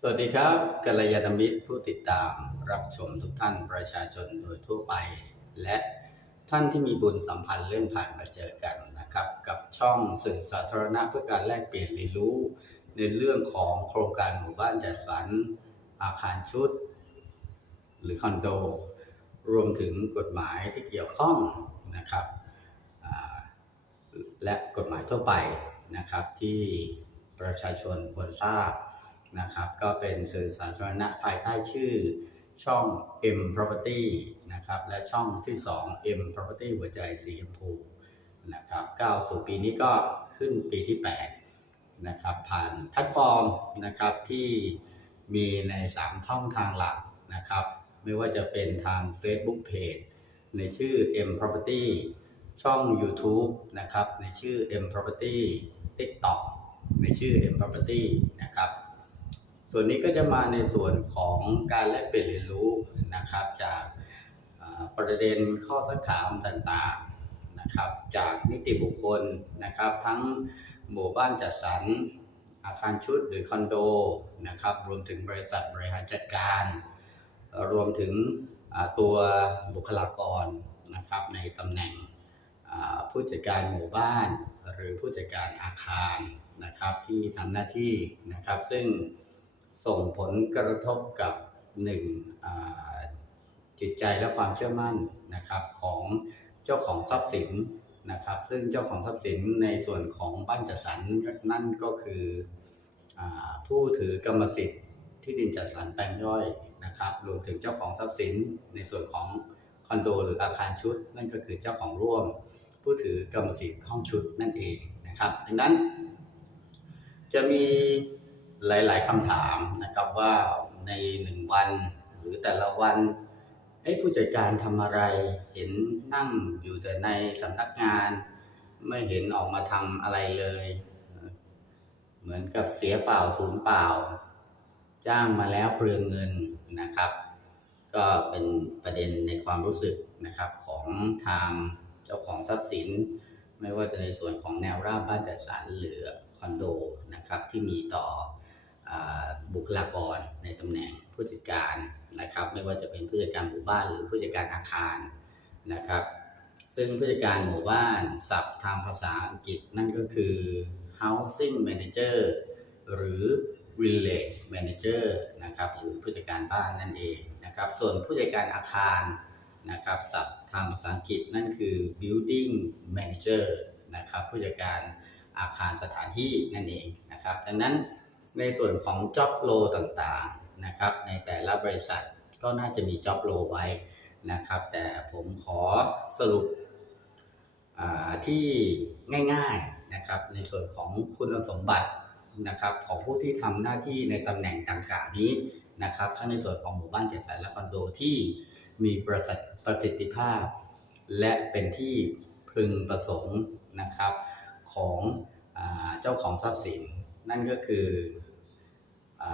สวัสดีครับกัลยาณมิตรผู้ติดตามรับชมทุกท่านประชาชนโดยทั่วไป และท่านที่มีบุญสัมพันธ์เลื่อนผ่านมาเจอกันนะครับ กับช่องสื่อสาธารณะเพื่อการแลกเปลี่ยนเรียนรู้ ในเรื่องของโครงการหมู่บ้านจัดสรรอาคารชุด หรือคอนโด รวมถึงกฎหมายที่เกี่ยวข้องนะครับและกฎหมายทั่วไปนะครับที่ประชาชนควรทราบ นะครับ ก็เป็นสื่อสาธารณะภายใต้ชื่อช่อง M Property นะครับ และช่องที่ 2 M Property หัวใจสีชมพูนะครับก้าวสู่ปีนี้ก็ขึ้นปีที่ 8 นะครับ ผ่านแพลตฟอร์มนะครับที่มีใน 3 ช่องทางหลักนะครับ ไม่ว่าจะเป็นทาง Facebook Page ในชื่อ M Property ช่อง YouTube นะครับ ในชื่อ M Property TikTok ในชื่อ M Property นะครับ ส่วนนี้ก็จะมาในส่วนของการแลกเปลี่ยนเรียนรู้นะครับ จากประเด็นข้อสักถามต่างๆนะครับจากนิติบุคคลนะครับ ทั้งหมู่บ้านจัดสรรอาคารชุดหรือคอนโดนะครับรวมถึงบริษัทบริหารจัดการ รวมถึงตัวบุคลากรนะครับในตำแหน่งผู้จัดการหมู่บ้าน หรือผู้จัดการอาคารนะครับที่ทำหน้าที่นะครับซึ่ง ส่งผลกระทบกับหนึ่งจิตใจและความเชื่อมั่นนะครับของเจ้าของทรัพย์สินนะครับซึ่งเจ้าของทรัพย์สินในส่วนของบ้านจัดสรรนั่นก็คืออผู้ถือกรรมสิทธิ์ที่ดินจัดสรรแปลงย่อยนะครับรวมถึงเจ้าของทรัพย์สินในส่วนของคอนโดหรืออาคารชุด นั่นก็คือเจ้าของร่วม ผู้ถือกรรมสิทธิ์ห้องชุดนั่นเองนะครับดังนั้นจะมี หลายๆคำถามนะครับว่าในหนึ่งวันหรือแต่ละวันเอ้ผู้จัดการทำอะไรเห็นนั่งอยู่แต่ในสำนักงาน ไม่เห็นออกมาทำอะไรเลย เหมือนกับเสียเปล่าสูญเปล่า จ้างมาแล้วเปลืองเงินนะครับ ก็เป็นประเด็นในความรู้สึกนะครับของทางเจ้าของทรัพย์สิน ไม่ว่าจะในส่วนของแนวราบบ้านจัดสรรหรือคอนโดนะครับที่มีต่อ บุคลากรในตำแหน่งผู้จัดการนะครับ ไม่ว่าจะเป็นผู้จัดการหมู่บ้านหรือผู้จัดการอาคารนะครับ ซึ่งผู้จัดการหมู่บ้านศัพท์ทางภาษาอังกฤษนั่นก็คือ housing manager หรือ village manager นะครับหรือผู้จัดการบ้านนั่นเองนะครับ ส่วนผู้จัดการอาคารนะครับศัพท์ทางภาษาอังกฤษนั่นคือ building manager นะครับผู้จัดการอาคารสถานที่นั่นเองนะครับ ดังนั้น ในส่วนของ job role ต่างๆนะครับ ในแต่ละบริษัทก็น่าจะมี job role ไว้นะครับ แต่ผมขอสรุปที่ง่ายๆนะครับในส่วนของคุณสมบัตินะครับของผู้ที่ทำหน้าที่ในตำแหน่งต่างๆนี้นะครับทั้งในส่วนของหมู่บ้านจัดสรรและคอนโดที่มีประสิทธิประสิทธิภาพ และเป็นที่พึงประสงค์นะครับของอเจ้าของทรัพย์สิน นั่นก็คืออ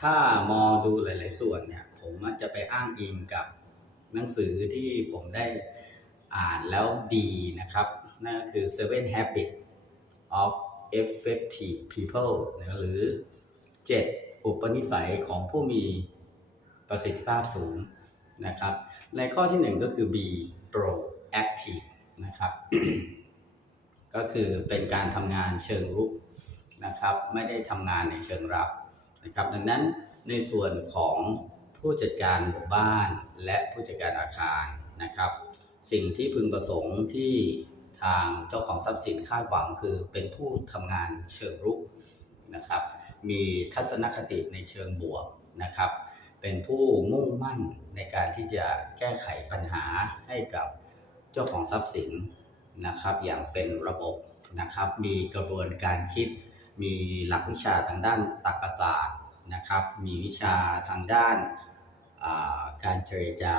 ถ้ามองดูหลาย ๆ ส่วนเนี่ย ผมจะไปอ้างอิงกับหนังสือที่ผมได้อ่านแล้วดีนะครับ นั่นก็คือ Seven Habits of Effective People นะหรือ 7 อุปนิสัยของผู้มีประสิทธิภาพสูงนะครับ ในข้อที่ 1 ก็คือ be proactive นะครับ ก็คือเป็นการทำงานเชิงรุก นะครับไม่ได้ทำงานในเชิงรับนะครับดังนั้นในส่วนของผู้จัดการหมู่บ้านและผู้จัดการอาคารนะครับ สิ่งที่พึงประสงค์ที่ทางเจ้าของทรัพย์สินคาดหวังคือเป็นผู้ทำงานเชิงรุกนะครับ มีทัศนคติในเชิงบวกนะครับ เป็นผู้มุ่งมั่นในการที่จะแก้ไขปัญหาให้กับเจ้าของทรัพย์สินนะครับ อย่างเป็นระบบนะครับ มีกระบวนการคิด มีหลักวิชาทางด้านตรรกศาสตร์นะครับ มีวิชาทางด้านาการเจรจา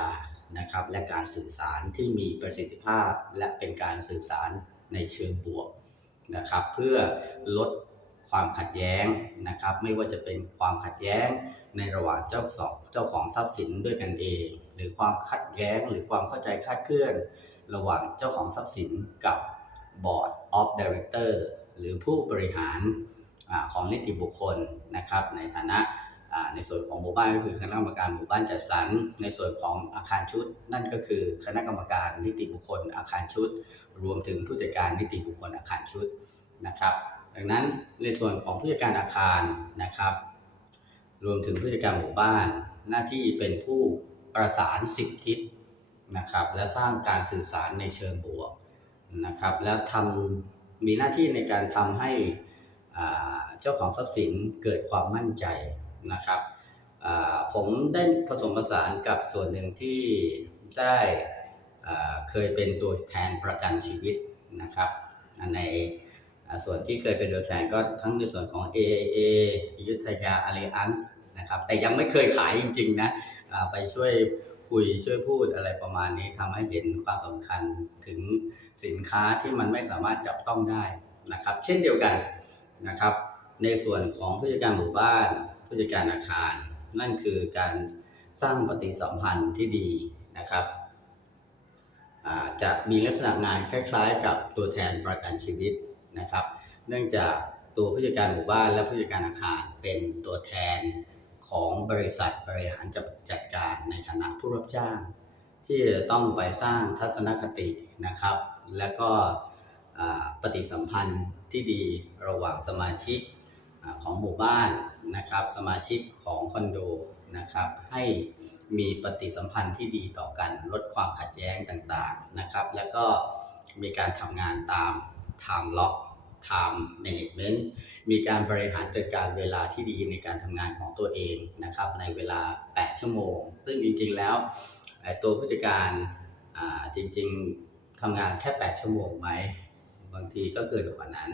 นะครับ และการสื่อสารที่มีประสิทธิภาพและเป็นการสื่อสารในเชิงบวกนะครับ เพื่อลดความขัดแย้งนะครับ ไม่ว่าจะเป็นความขัดแย้งในระหว่างเจ้าสองเจ้าของทรัพย์สินด้วยกันเอง หรือความขัดแย้งหรือความเข้าใจคลาดเคลื่อน ระหว่างเจ้าของทรัพย์สินกับ Board of Director หรือผู้บริหารอของนิติบุคคลนะครับ ในฐานะในส่วนของหมู่บ้านก็คือคณะกรรมการหมู่บ้านจัดสรร ในส่วนของอาคารชุด นั่นก็คือคณะกรรมการนิติบุคคลอาคารชุด รวมถึงผู้จัดการนิติบุคคลอาคารชุดนะครับ ดังนั้นในส่วนของผู้จัดการอาคารนะครับ รวมถึงผู้จัดการหมู่บ้าน หน้าที่เป็นผู้ประสานสิบทิศนะครับ และสร้างการสื่อสารในเชิงบวกนะครับ แล้วทำ มีหน้าที่ในการทำให้เจ้าของทรัพย์สินเกิดความมั่นใจนะครับผมได้ผสมผสานกับส่วนหนึ่งที่ได้เคยเป็นตัวแทนประกันชีวิตนะครับในส่วนที่เคยเป็นตัวแทนก็ทั้งในส่วนของ AAA อยุธยา Alliance นะครับแต่ยังไม่เคยขายจริงๆนะไปช่วย คุยช่วยพูดอะไรประมาณนี้ทำให้เห็นความสำคัญถึงสินค้าที่มันไม่สามารถจับต้องได้นะครับ เช่นเดียวกันนะครับ ในส่วนของผู้จัดการหมู่บ้านผู้จัดการอาคาร นั่นคือการสร้างปฏิสัมพันธ์ที่ดีนะครับจะมีลักษณะงานคล้ายๆ กับตัวแทนประกันชีวิตนะครับ เนื่องจากตัวผู้จัดการหมู่บ้านและผู้จัดการอาคารเป็นตัวแทน ของบริษัทบริหารจัดจัดการในฐานะผู้รับจ้าง ที่จะต้องไปสร้างทัศนคตินะครับ และก็ปฏิสัมพันธ์ที่ดีระหว่างสมาชิกของหมู่บ้านนะครับ สมาชิกของคอนโดนะครับให้มีปฏิสัมพันธ์ที่ดีต่อกันลดความขัดแย้งต่างๆนะครับ แล้วก็มีการทำงานตาม time lock time management มีการบริหารจัดการเวลาที่ดีในการทำงานของตัวเองนะครับในเวลา 8 ชั่วโมง ซึ่งจริงๆแล้วตัวผู้จัดการจริงๆทำงานแค่ 8 ชั่วโมงไหม บางทีก็เกินกว่านั้น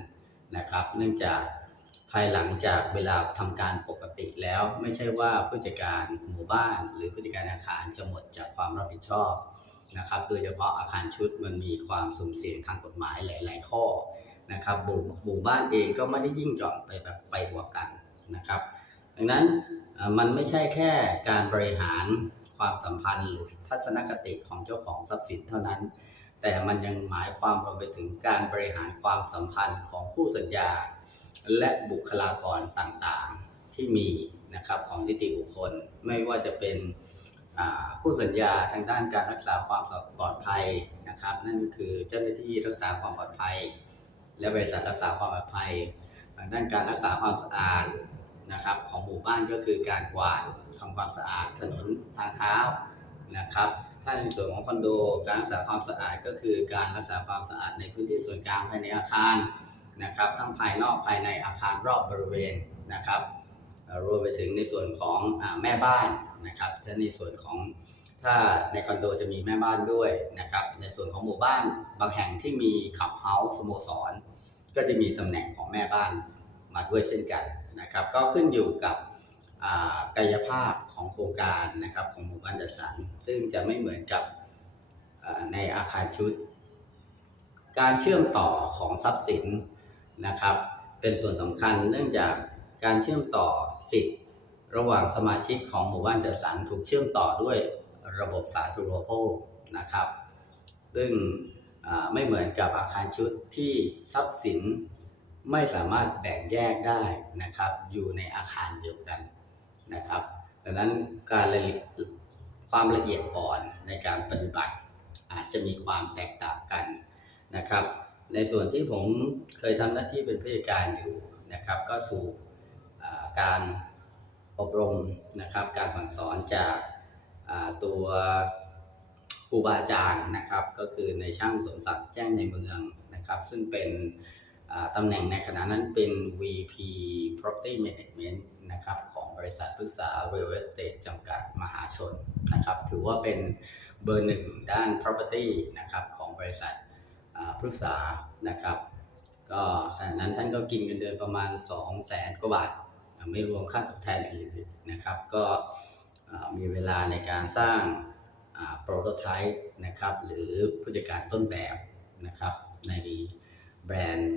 นะครับ เนื่องจากภายหลังจากเวลาทำการปกติแล้ว ไม่ใช่ว่าผู้จัดการหมู่บ้าน หรือผู้จัดการอาคารจะหมดจากความรับผิดชอบนะครับ โดยเฉพาะอาคารชุดมันมีความสุ่มเสี่ยงทางกฎหมายหลาย ๆ ข้อ นะครับหมู่หมู่บ้านเองก็ไม่ได้ยิ่งหย่อนไปแบบไปหัวกันนะครับ ดังนั้นมันไม่ใช่แค่การบริหารความสัมพันธ์หรือทัศนคติของเจ้าของทรัพย์สินเท่านั้น แต่มันยังหมายความรวมไปถึงการบริหารความสัมพันธ์ของคู่สัญญา และบุคลากรต่างๆที่มีนะครับของนิติบุคคล ไม่ว่าจะเป็นคู่สัญญาทางด้านการรักษาความปลอดภัยนะครับ นั่นคือเจ้าหน้าที่รักษาความปลอดภัย และบริษัทรักษาความปลอดภัยทางด้านการรักษาความสะอาดนะครับของหมู่บ้านก็คือการกวาดทำความสะอาดถนนทางเท้านะครับ ถ้าในส่วนของคอนโดการรักษาความสะอาดก็คือการรักษาความสะอาดในพื้นที่ส่วนกลางภายในอาคารนะครับ ทั้งภายนอกภายในอาคารรอบบริเวณนะครับรวมไปถึงในส่วนของอแม่บ้านนะครับถ้าในส่วนของ ถ้าในคอนโดจะมีแม่บ้านด้วยนะครับ ในส่วนของหมู่บ้านบางแห่งที่มีขับเฮาส์สโมสร ก็จะมีตำแหน่งของแม่บ้านมาด้วยเช่นกันนะครับ ก็ขึ้นอยู่กับกายภาพของโครงการนะครับของหมู่บ้านจัดสรรซึ่งจะไม่เหมือนกับในอาคารชุด การเชื่อมต่อของทรัพย์สินนะครับ เป็นส่วนสำคัญเนื่องจากการเชื่อมต่อสิทธิ์ ระหว่างสมาชิกของหมู่บ้านจัดสรรถูกเชื่อมต่อด้วย ระบบสาธารณูปโภคนะครับ ซึ่งไม่เหมือนกับอาคารชุดที่ทรัพย์สินไม่สามารถแบ่งแยกได้นะครับ อยู่ในอาคารเดียวกันนะครับดังนั้นการละเอียดความละเอียดอ่อนในการปฏิบัติ อาจจะมีความแตกต่างกันนะครับ ในส่วนที่ผมเคยทำหน้าที่เป็นผู้จัดการอยู่นะครับ ก็ถูกการอบรมนะครับ การสั่งสอนจาก ตัวครูบาอาจารย์นะครับ ก็คือในช่างสมศักดิ์แจ้งในเมืองนะครับ ซึ่งเป็นตำแหน่งในขณะนั้นเป็น VP Property Management นะครับของบริษัทพฤกษา Real Estate จำกัดมหาชนนะครับ ถือว่าเป็นเบอร์หนึ่งด้าน property นะครับของบริษัทอ่าพฤกษานะครับ ก็ขณะนั้นท่านก็กินเงินเดือนประมาณ 2 0 0แสนกว่าบาท ไม่รวมค่าตอบแทนอื่นๆนะครับ ก็ มีเวลาในการสร้างโปรโตไทป์นะครับหรือผู้จัดการต้นแบบนะครับในแบรนด์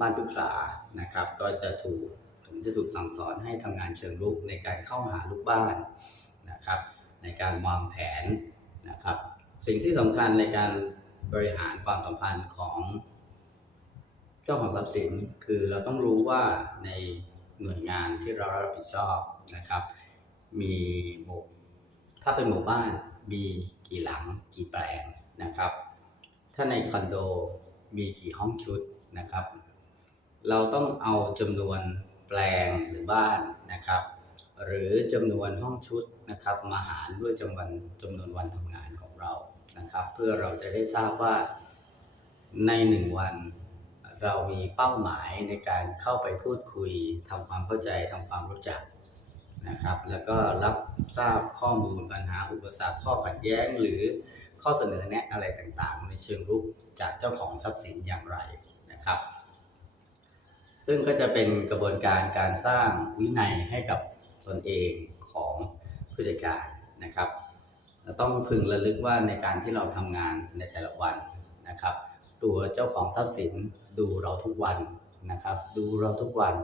บ้านปรึกษานะครับก็จะถูกผมจะถูกสั่งสอนให้ทำงานเชิงรุกในการเข้าหาลูกบ้านนะครับในการวางแผนนะครับสิ่งที่สำคัญในการบริหารความสัมพันธ์ของเจ้าของทรัพย์สินคือเราต้องรู้ว่าในหน่วยงานที่เรารับผิดชอบนะครับ มีหมู่ถ้าเป็นหมู่บ้านมีกี่หลังกี่แปลงนะครับ ถ้าในคอนโดมีกี่ห้องชุดนะครับ เราต้องเอาจำนวนแปลงหรือบ้านนะครับ หรือจำนวนห้องชุดนะครับมาหารด้วยจำนวนจำนวนวันทำงานของเรานะครับ เพื่อเราจะได้ทราบว่าในหนึ่งวันเรามีเป้าหมายในการเข้าไปพูดคุยทำความเข้าใจทำความรู้จัก นะครับ แล้วก็รับทราบข้อมูลปัญหาอุปสรรคข้อขัดแย้งหรือข้อเสนอแนะอะไรต่างๆ ในเชิงรุกจากเจ้าของทรัพย์สินอย่างไรนะครับ ซึ่งก็จะเป็นกระบวนการการสร้างวินัยให้กับตนเองของผู้จัดการนะครับต้องพึงระลึกว่าในการที่เราทำงานในแต่ละวันนะครับ ตัวเจ้าของทรัพย์สินดูเราทุกวันนะครับ ดูเราทุกวัน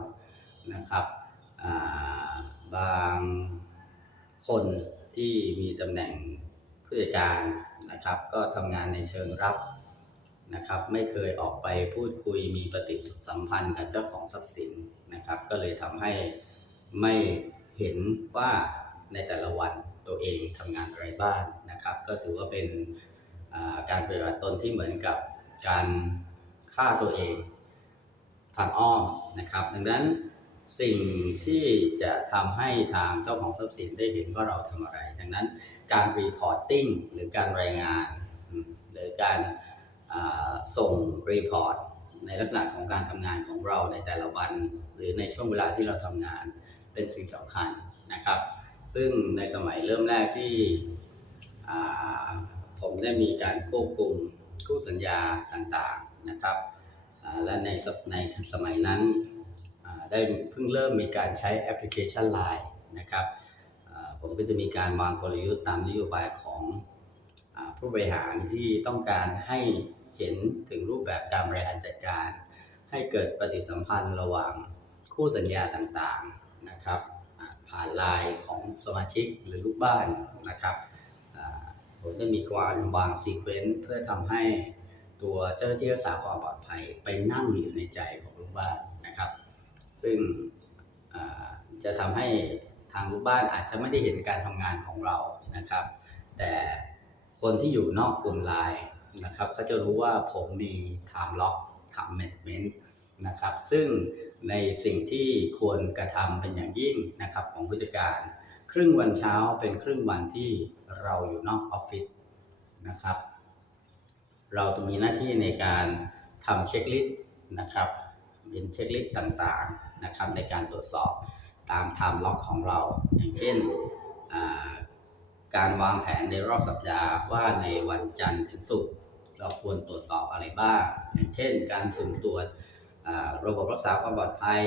นะครับ บางคนที่มีตำแหน่งผู้จัดการนะครับ ก็ทำงานในเชิงรับนะครับ ไม่เคยออกไปพูดคุยมีปฏิสัมพันธ์กับเจ้าของทรัพย์สินนะครับ ก็เลยทำให้ไม่เห็นว่าในแต่ละวันตัวเองทำงานอะไรบ้างนะครับ ก็ถือว่าเป็นการปฏิบัติตนที่เหมือนกับการฆ่าตัวเองทางอ้อมนะครับ ดังนั้น สิ่งที่จะทำให้ทางเจ้าของทรัพย์สินได้เห็นว่าเราทำอะไร ดังนั้นการรีพอร์ตติ้งหรือการรายงาน หรือการส่งรีพอร์ตในลักษณะของการทำงานของเราในแต่ละวัน หรือในช่วงเวลาที่เราทำงานเป็นสิ่งสำคัญนะครับ ซึ่งในสมัยเริ่มแรกที่ผมได้มีการควบคุมคู่สัญญาต่างๆนะครับและในในสมัยนั้น ได้เพิ่งเริ่มมีการใช้แอปพลิเคชัน Line นะครับผมก็จะมีการวางกลยุทธ์ตามนโยบายของอผู้บริหารที่ต้องการให้เห็นถึงรูปแบบการบริหารจัดการ ให้เกิดปฏิสัมพันธ์ระหว่างคู่สัญญาต่างๆนะครับผ่านไลน์ของสมาชิกหรือลูกบ้านนะครับผมจะมีการวางซีเควนต์เพื่อทำให้ตัวเจ้าหน้าที่รักษาความปลอดภัยไปนั่งอยู่ในใจของลูกบ้าน ซึ่งจะทำให้ทางลูกบ้านอาจจะไม่ได้เห็นการทำงานของเรานะครับ แต่คนที่อยู่นอกกลุ่มไลน์นะครับเขาจะรู้ว่าผมมี time lock time management นะครับซึ่งในสิ่งที่ควรกระทำเป็นอย่างยิ่งนะครับของผู้จัดการ ครึ่งวันเช้าเป็นครึ่งวันที่เราอยู่นอกออฟฟิศนะครับ เราจะมีหน้าที่ในการทำเช็คลิสต์นะครับเป็นเช็คลิสต์ต่างๆ นะครับในการตรวจสอบตามไทม์ล็อกของเรา อย่างเช่นการวางแผนในรอบสัปดาห์ว่าในวันจันทร์ถึงศุกร์เราควรตรวจสอบอะไรบ้าง อย่างเช่น การสุ่มตรวจอ่าระบบรักษาความปลอดภัย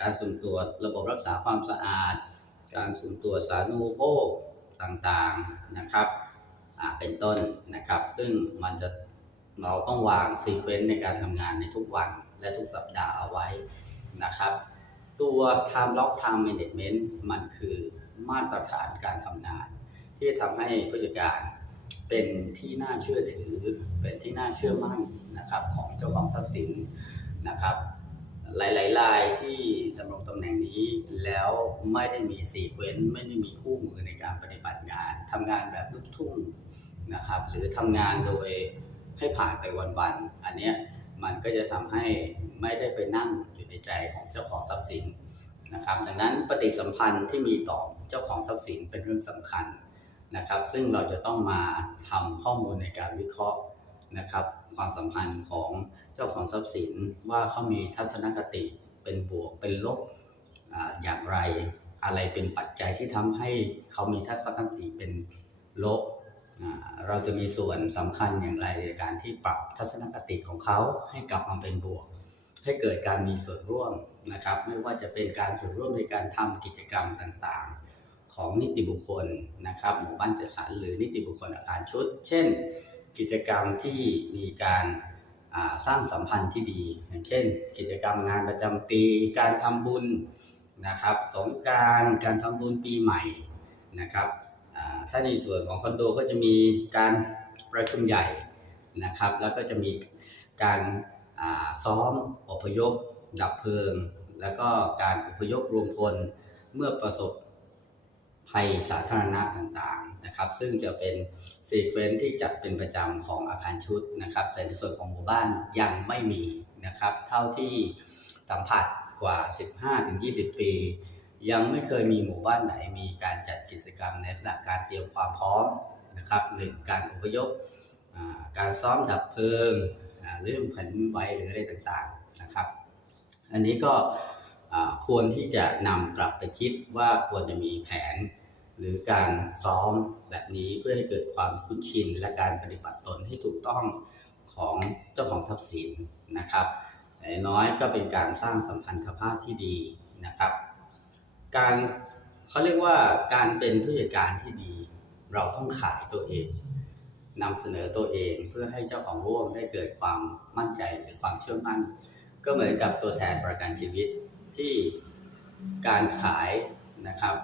การสุ่มตรวจระบบรักษาความสะอาด การสุ่มตรวจสาธารณูปโภคต่างๆนะครับเป็นต้นนะครับ ซึ่งมันจะเราต้องวางซีเควนต์ในการทำงานในทุกวันและทุกสัปดาห์เอาไว้ นะครับ ตัว time lock time management มันคือมาตรฐานการทำงาน ที่ทำให้ผู้จัดการเป็นที่น่าเชื่อถือ เป็นที่น่าเชื่อมั่นนะครับของเจ้าของทรัพย์สินนะครับ หลายๆรายที่ดำรงตำแหน่งนี้แล้วไม่ได้มีซีเควนต์ไม่ได้มีคู่มือในการปฏิบัติงานทำงานแบบลูกทุ่งนะครับ หรือทำงานโดยให้ผ่านไปวันๆอันเนี้ย มันก็จะทำให้ไม่ได้ไปนั่งอยู่ในใจของเจ้าของทรัพย์สินนะครับ ดังนั้นปฏิสัมพันธ์ที่มีต่อเจ้าของทรัพย์สินเป็นเรื่องสำคัญนะครับ ซึ่งเราจะต้องมาทำข้อมูลในการวิเคราะห์นะครับ ความสัมพันธ์ของเจ้าของทรัพย์สินว่าเขามีทัศนคติเป็นบวกเป็นลบออย่างไร อะไรเป็นปัจจัยที่ทำให้เขามีทัศนคติเป็นลบ เราจะมีส่วนสำคัญอย่างไรในการที่ปรับทัศนคติของเขาให้กลับมาเป็นบวก ให้เกิดการมีส่วนร่วมนะครับ ไม่ว่าจะเป็นการส่วนร่วมในการทำกิจกรรมต่างๆ ของนิติบุคคลนะครับหมู่บ้านจัดสรรหรือนิติบุคคลอาคารชุด เช่น กิจกรรมที่มีการสร้างสัมพันธ์ที่ดี อย่างเช่น กิจกรรมงานประจำปี การทำบุญนะครับ สงกราร การทำบุญปีใหม่นะครับ ถ้าในส่วนของคอนโดก็จะมีการประชุมใหญ่นะครับ แล้วก็จะมีการซ้อมอพยพ ดับเพลิง แล้วก็การอพยพรวมพลเมื่อประสบภัยสาธารณะต่างๆนะครับ ซึ่งจะเป็นซีเควนซ์ที่จัดเป็นประจำของอาคารชุดนะครับแต่ในส่วนของหมู่บ้านยังไม่มีนะครับ เท่าที่สัมผัสกว่า 15-20 ปี ยังไม่เคยมีหมู่บ้านไหนมีการจัดกิจกรรมในลักษณะการเตรียมความพร้อมนะครับหนึ่งการอพยพการซ้อมดับเพลิงเรื่องแผ่นไหวหรืออะไรต่างๆนะครับ อันนี้ก็ควรที่จะนำกลับไปคิดว่าควรจะมีแผน หรือการซ้อมแบบนี้เพื่อให้เกิดความคุ้นชิน และการปฏิบัติตนให้ถูกต้องของเจ้าของทรัพย์สินนะครับน้อยก็เป็นการสร้างสัมพันธภาพที่ดีนะครับ การเขาเรียกว่าการเป็นผู้จัดการที่ดี เราต้องขายตัวเองนำเสนอตัวเองเพื่อให้เจ้าของร่วมได้เกิดความมั่นใจหรือความเชื่อมั่น ก็เหมือนกับตัวแทนประกันชีวิตที่การขายนะครับ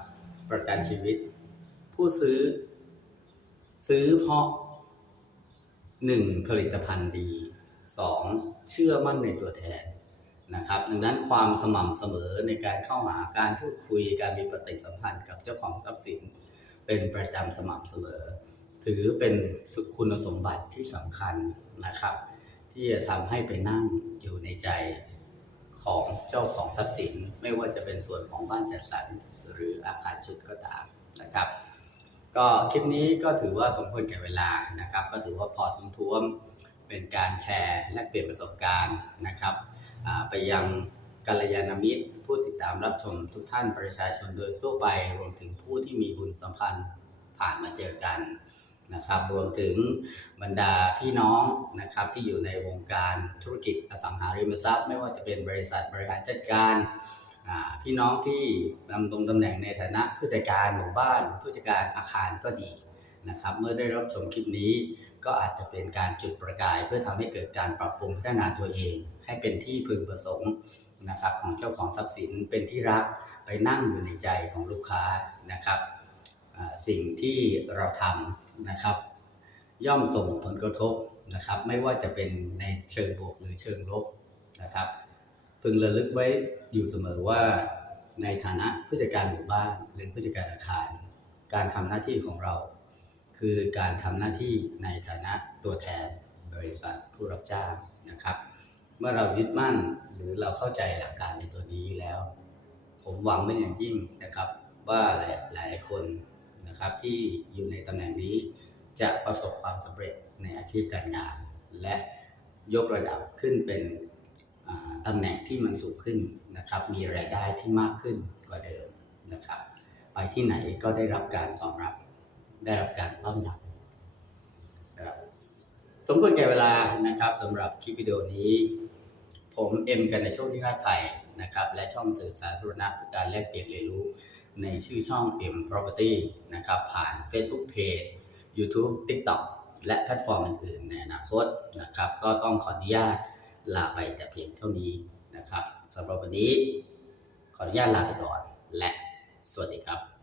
ประกันชีวิต ผู้ซื้อ ซื้อเพราะหนึ่งผลิตภัณฑ์ดีสองเชื่อมั่นในตัวแทน นะครับ ดังนั้นความสม่ำเสมอในการเข้าหาการพูดคุยการมีปฏิสัมพันธ์กับเจ้าของทรัพย์สิน เป็นประจำสม่ำเสมอ ถือเป็นคุณสมบัติที่สำคัญนะครับ ที่จะทำให้ไปนั่งอยู่ในใจของเจ้าของทรัพย์สิน ไม่ว่าจะเป็นส่วนของบ้านจัดสรรหรืออาคารชุดก็ตามนะครับ ก็คลิปนี้ก็ถือว่าสมควรแก่เวลานะครับ ก็ถือว่าพอท้วมเป็นการแชร์และเปลี่ยนประสบการณ์นะครับ ไปยังกัลยาณมิตร ผู้ติดตามรับชมทุกท่านประชาชนโดยทั่วไปรวมถึงผู้ที่มีบุญสัมพันธ์ผ่านมาเจอกันนะครับรวมถึงบรรดาพี่น้องนะครับที่อยู่ในวงการธุรกิจอสังหาริมทรัพย์ ไม่ว่าจะเป็นบริษัทบริหารจัดการพี่น้องที่ดำรงตำแหน่งในฐานะผู้จัดการหมู่บ้านผู้จัดการอาคารก็ดีนะครับเมื่อได้รับชมคลิปนี้ก็อาจจะเป็นการจุดประกายเพื่อทำให้เกิดการปรับปรุงพัฒนาตัวเอง ให้เป็นที่พึงประสงค์นะครับของเจ้าของทรัพย์สินเป็นที่รักไปนั่งอยู่ในใจของลูกค้านะครับสิ่งที่เราทำนะครับ ย่อมส่งผลกระทบนะครับ ไม่ว่าจะเป็นในเชิงบวกหรือเชิงลบนะครับ พึงระลึกไว้อยู่เสมอว่าในฐานะผู้จัดการหมู่บ้านหรือผู้จัดการอาคาร การทำหน้าที่ของเรา คือการทำหน้าที่ในฐานะตัวแทนบริษัทผู้รับจ้างนะครับ เมื่อเรายึดมั่นหรือเราเข้าใจหลักการในตัวนี้แล้ว ผมหวังเป็นอย่างยิ่งนะครับ ว่าหลายหลายคนนะครับที่อยู่ในตำแหน่งนี้จะประสบความสำเร็จในอาชีพการงาน และยกระดับขึ้นเป็นตำแหน่งที่มันสูงขึ้นนะครับ มีรายได้ที่มากขึ้นกว่าเดิมนะครับ ไปที่ไหนก็ได้รับการตอบรับ ได้รับการต้อนรับสมควรแก่เวลานะครับสำหรับคลิปวิดีโอนี้ ผมเอ็มกันในช่วงที่ราชภัยนะครับและช่องสื่อสาธารณะเพื่อการแลกเปลี่ยนเรียนรู้ในชื่อช่อง M Property นะครับผ่าน Facebook Page YouTube TikTok และแพลตฟอร์มอื่นๆในอนาคตนะครับก็ต้องขออนุญาตลาไปแต่เพียงเท่านี้นะครับสำหรับวันนี้ ขออนุญาตลาไปก่อนและสวัสดีครับ